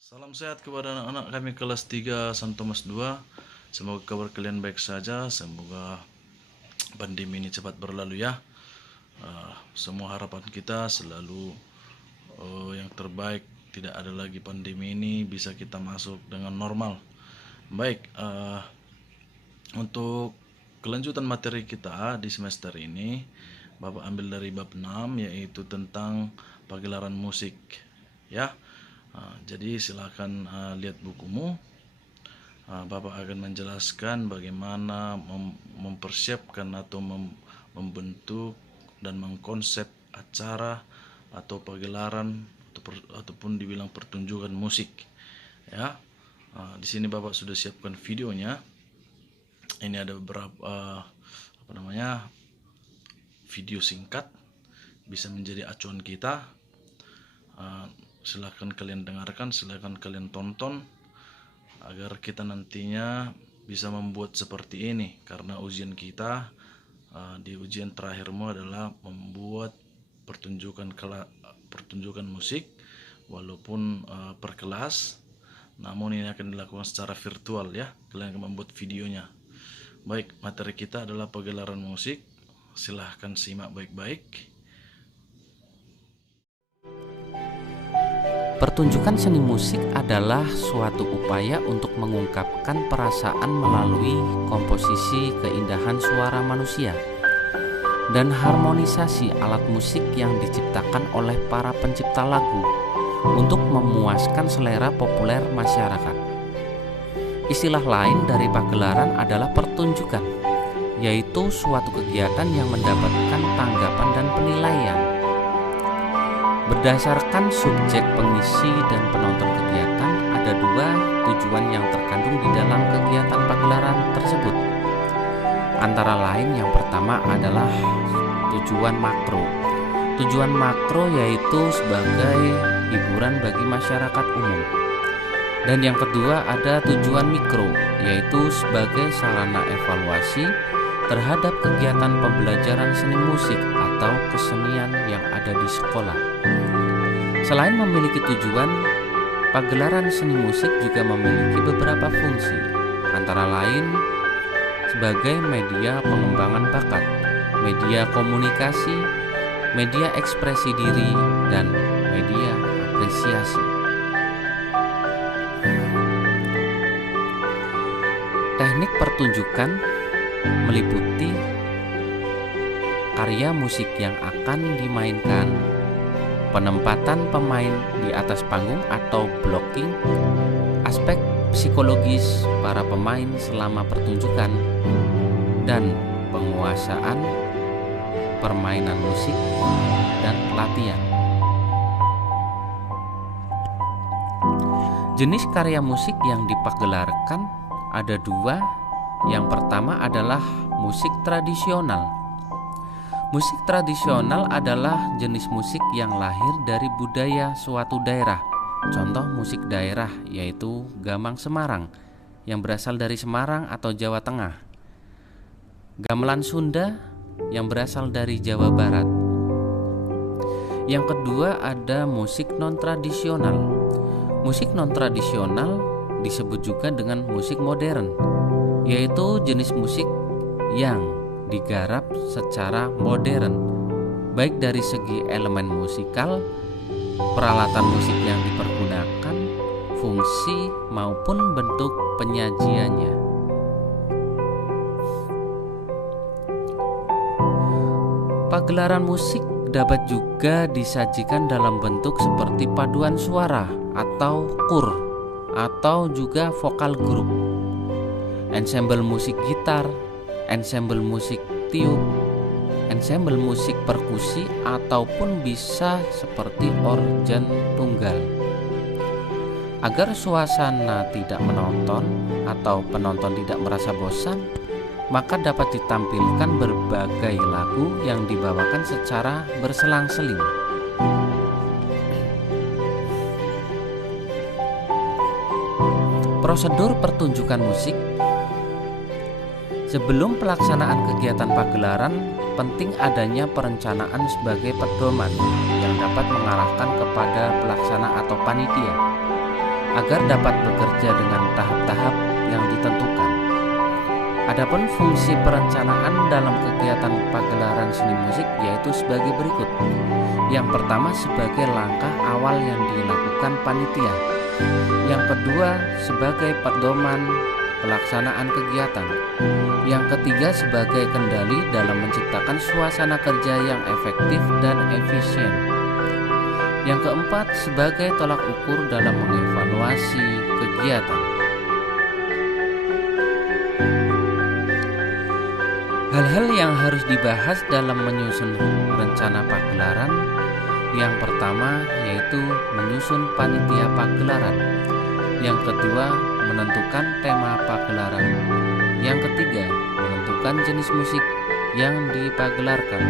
Salam sehat kepada anak-anak kami kelas 3 San Thomas 2. Semoga kabar kalian baik saja. Semoga pandemi ini cepat berlalu ya. Semua harapan kita selalu yang terbaik. Tidak ada lagi pandemi ini, bisa kita masuk dengan normal. Baik, untuk kelanjutan materi kita di semester ini, Bapak ambil dari bab 6, yaitu tentang pagelaran musik ya. Jadi silakan lihat bukumu. Bapak akan menjelaskan bagaimana mempersiapkan atau membentuk dan mengkonsep acara atau pagelaran ataupun dibilang pertunjukan musik ya. Di sini Bapak sudah siapkan videonya. Ini ada beberapa video singkat, bisa menjadi acuan kita. Silakan kalian dengarkan, silakan kalian tonton agar kita nantinya bisa membuat seperti ini, karena ujian kita di ujian terakhirmu adalah membuat pertunjukan musik walaupun per kelas, namun ini akan dilakukan secara virtual ya. Kalian akan membuat videonya. Baik, materi kita adalah pagelaran musik. Silahkan simak baik-baik. Pertunjukan seni musik adalah suatu upaya untuk mengungkapkan perasaan melalui komposisi keindahan suara manusia dan harmonisasi alat musik yang diciptakan oleh para pencipta lagu untuk memuaskan selera populer masyarakat. Istilah lain dari pagelaran adalah pertunjukan, yaitu suatu kegiatan yang mendapatkan tanggapan dan penilaian. Berdasarkan subjek, pengisi, dan penonton kegiatan, ada dua tujuan yang terkandung di dalam kegiatan pagelaran tersebut. Antara lain, yang pertama adalah tujuan makro. Tujuan makro yaitu sebagai hiburan bagi masyarakat umum. Dan yang kedua ada tujuan mikro, yaitu sebagai sarana evaluasi terhadap kegiatan pembelajaran seni musik atau kesenian yang ada di sekolah. Selain memiliki tujuan, pagelaran seni musik juga memiliki beberapa fungsi, antara lain sebagai media pengembangan bakat, media komunikasi, media ekspresi diri, dan media apresiasi. Teknik pertunjukan meliputi karya musik yang akan dimainkan, penempatan pemain di atas panggung atau blocking, aspek psikologis para pemain selama pertunjukan, dan penguasaan permainan musik dan latihan. Jenis karya musik yang dipagelarkan ada dua. Yang pertama adalah musik tradisional. Musik tradisional adalah jenis musik yang lahir dari budaya suatu daerah. Contoh musik daerah yaitu Gamang Semarang yang berasal dari Semarang atau Jawa Tengah, Gamelan Sunda yang berasal dari Jawa Barat. Yang kedua ada musik non-tradisional. Musik non-tradisional disebut juga dengan musik modern, yaitu jenis musik yang digarap secara modern, baik dari segi elemen musikal, peralatan musik yang dipergunakan, fungsi maupun bentuk penyajiannya. Pagelaran musik dapat juga disajikan dalam bentuk seperti paduan suara atau kur, atau juga vokal grup, ensemble musik gitar, ensemble musik tiup, ensemble musik perkusi, ataupun bisa seperti organ tunggal. Agar suasana tidak menonton atau penonton tidak merasa bosan, maka dapat ditampilkan berbagai lagu yang dibawakan secara berselang-seling. Prosedur pertunjukan musik. Sebelum pelaksanaan kegiatan pagelaran, penting adanya perencanaan sebagai pedoman yang dapat mengarahkan kepada pelaksana atau panitia. agar dapat bekerja dengan tahap-tahap yang ditentukan. Adapun fungsi perencanaan dalam kegiatan pagelaran seni musik yaitu sebagai berikut. Yang pertama, sebagai langkah awal yang dilakukan panitia. Yang kedua, sebagai pedoman pelaksanaan kegiatan. Yang ketiga, sebagai kendali dalam menciptakan suasana kerja yang efektif dan efisien. Yang keempat, sebagai tolak ukur dalam mengevaluasi kegiatan. Hal-hal yang harus dibahas dalam menyusun rencana pagelaran. Yang pertama yaitu menyusun panitia pagelaran. Yang kedua, menentukan tema pagelaran. Yang ketiga, menentukan jenis musik yang dipagelarkan.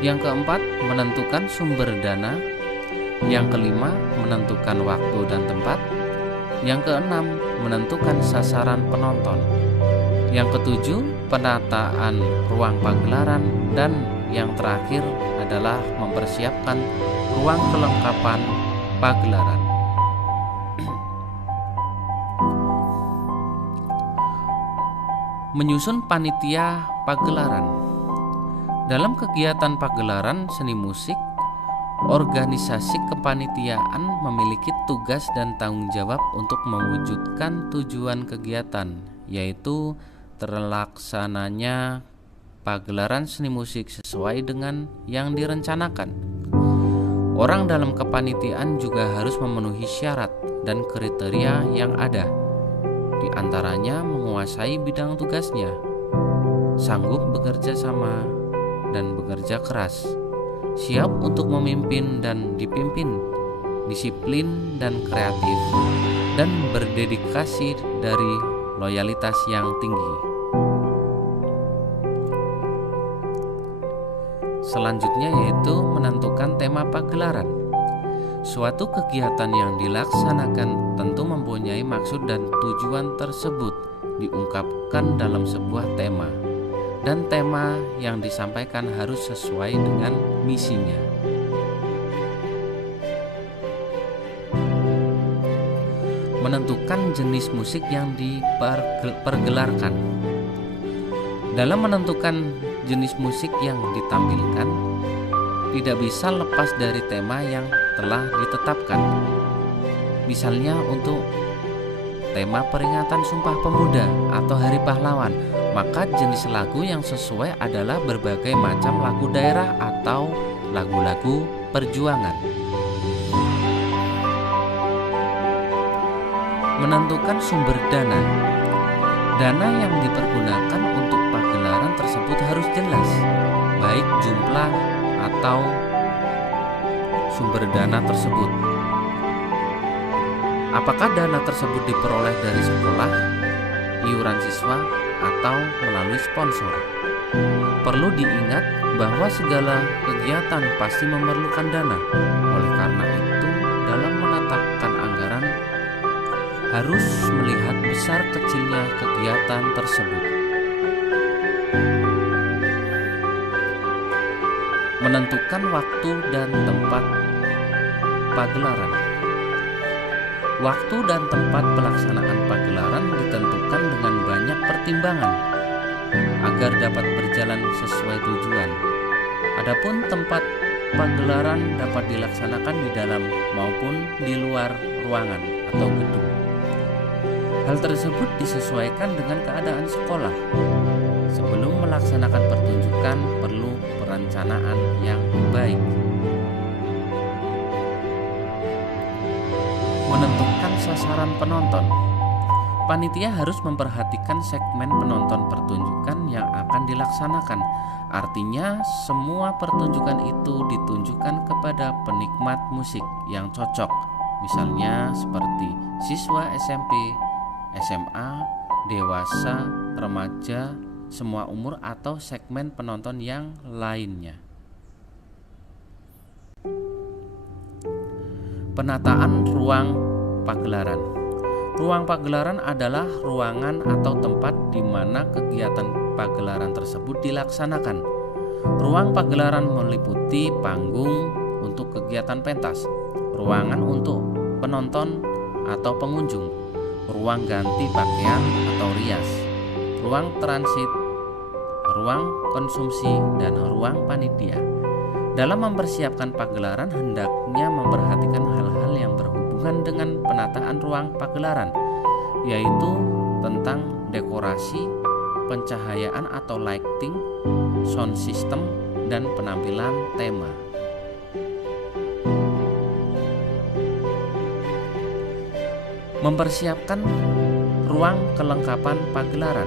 Yang keempat, menentukan sumber dana. Yang kelima, menentukan waktu dan tempat. Yang keenam, menentukan sasaran penonton. Yang ketujuh, penataan ruang pagelaran. Dan yang terakhir adalah mempersiapkan ruang kelengkapan pagelaran. Menyusun panitia pagelaran. Dalam kegiatan pagelaran seni musik, organisasi kepanitiaan memiliki tugas dan tanggung jawab untuk mewujudkan tujuan kegiatan, yaitu terlaksananya pagelaran seni musik sesuai dengan yang direncanakan. Orang dalam kepanitiaan juga harus memenuhi syarat dan kriteria yang ada. Di antaranya menguasai bidang tugasnya, sanggup bekerja sama dan bekerja keras, siap untuk memimpin dan dipimpin, disiplin dan kreatif, dan berdedikasi dari loyalitas yang tinggi. Selanjutnya yaitu menentukan tema pagelaran. Suatu kegiatan yang dilaksanakan tentu mempunyai maksud dan tujuan tersebut diungkapkan dalam sebuah tema, dan tema yang disampaikan harus sesuai dengan misinya. Menentukan jenis musik yang dipergelarkan. Dalam menentukan jenis musik yang ditampilkan, tidak bisa lepas dari tema yang telah ditetapkan. Misalnya untuk tema peringatan Sumpah Pemuda atau Hari Pahlawan, maka jenis lagu yang sesuai adalah berbagai macam lagu daerah atau lagu-lagu perjuangan. Menentukan sumber dana. Dana yang dipergunakan untuk pagelaran tersebut harus jelas, baik jumlah atau sumber dana tersebut. Apakah dana tersebut diperoleh dari sekolah, iuran siswa, atau melalui sponsor? Perlu diingat bahwa segala kegiatan pasti memerlukan dana. Oleh karena itu, dalam menetapkan anggaran harus melihat besar kecilnya kegiatan tersebut. Menentukan waktu dan tempat pagelaran. Waktu dan tempat pelaksanaan pagelaran ditentukan dengan banyak pertimbangan agar dapat berjalan sesuai tujuan. Adapun tempat pagelaran dapat dilaksanakan di dalam maupun di luar ruangan atau gedung. Hal tersebut disesuaikan dengan keadaan sekolah. Sebelum melaksanakan pertunjukan perlu perencanaan yang baik. Menentukan sasaran penonton. Panitia harus memperhatikan segmen penonton pertunjukan yang akan dilaksanakan. Artinya, semua pertunjukan itu ditunjukkan kepada penikmat musik yang cocok. Misalnya seperti siswa SMP, SMA, dewasa, remaja, semua umur atau segmen penonton yang lainnya. Penataan ruang pagelaran. Ruang pagelaran adalah ruangan atau tempat di mana kegiatan pagelaran tersebut dilaksanakan. Ruang pagelaran meliputi panggung untuk kegiatan pentas, ruangan untuk penonton atau pengunjung, ruang ganti pakaian atau rias, ruang transit, ruang konsumsi, dan ruang panitia. Dalam mempersiapkan pagelaran hendaknya memperhatikan hal-hal yang berhubungan dengan penataan ruang pagelaran, yaitu tentang dekorasi, pencahayaan atau lighting, sound system, dan penampilan tema. Mempersiapkan ruang kelengkapan pagelaran.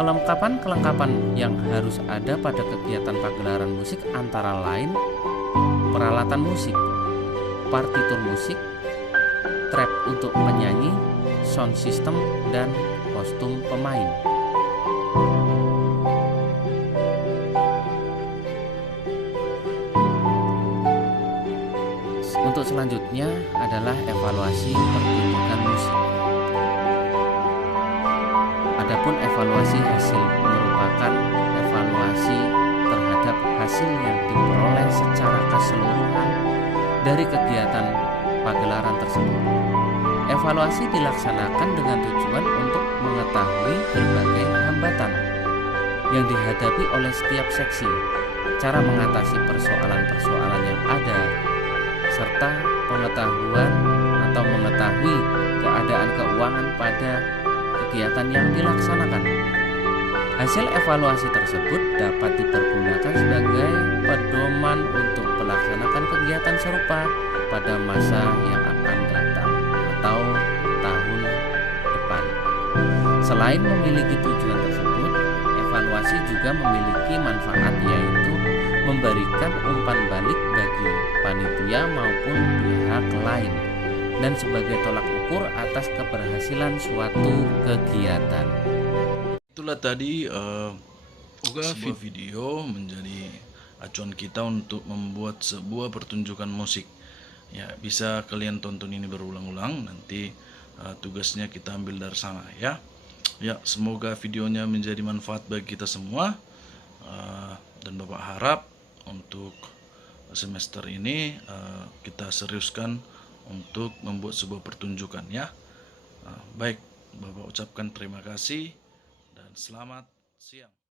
Kelengkapan-kelengkapan yang harus ada pada kegiatan pagelaran musik antara lain peralatan musik, partitur musik, trap untuk penyanyi, sound system, dan kostum pemain. Untuk selanjutnya adalah evaluasi pertunjukan musik. Adapun evaluasi hasil merupakan evaluasi terhadap hasil yang diperoleh secara keseluruhan dari kegiatan pagelaran tersebut. Evaluasi dilaksanakan dengan tujuan untuk mengetahui berbagai hambatan yang dihadapi oleh setiap seksi, cara mengatasi persoalan-persoalan yang ada, serta pengetahuan atau mengetahui keadaan keuangan pada kegiatan yang dilaksanakan. Hasil evaluasi tersebut dapat dipergunakan sebagai pedoman untuk melaksanakan kegiatan serupa pada masa yang akan datang atau tahun depan. Selain memiliki tujuan tersebut, evaluasi juga memiliki manfaat, yaitu memberikan umpan balik bagi panitia maupun pihak lain dan sebagai tolak ukur atas keberhasilan suatu kegiatan. Itulah tadi sebuah video menjadi acuan kita untuk membuat sebuah pertunjukan musik. Ya, bisa kalian tonton ini berulang-ulang, nanti tugasnya kita ambil dari sana ya. Ya, semoga videonya menjadi manfaat bagi kita semua. Dan Bapak harap untuk semester ini kita seriuskan untuk membuat sebuah pertunjukan ya. Baik, Bapak ucapkan terima kasih dan selamat siang.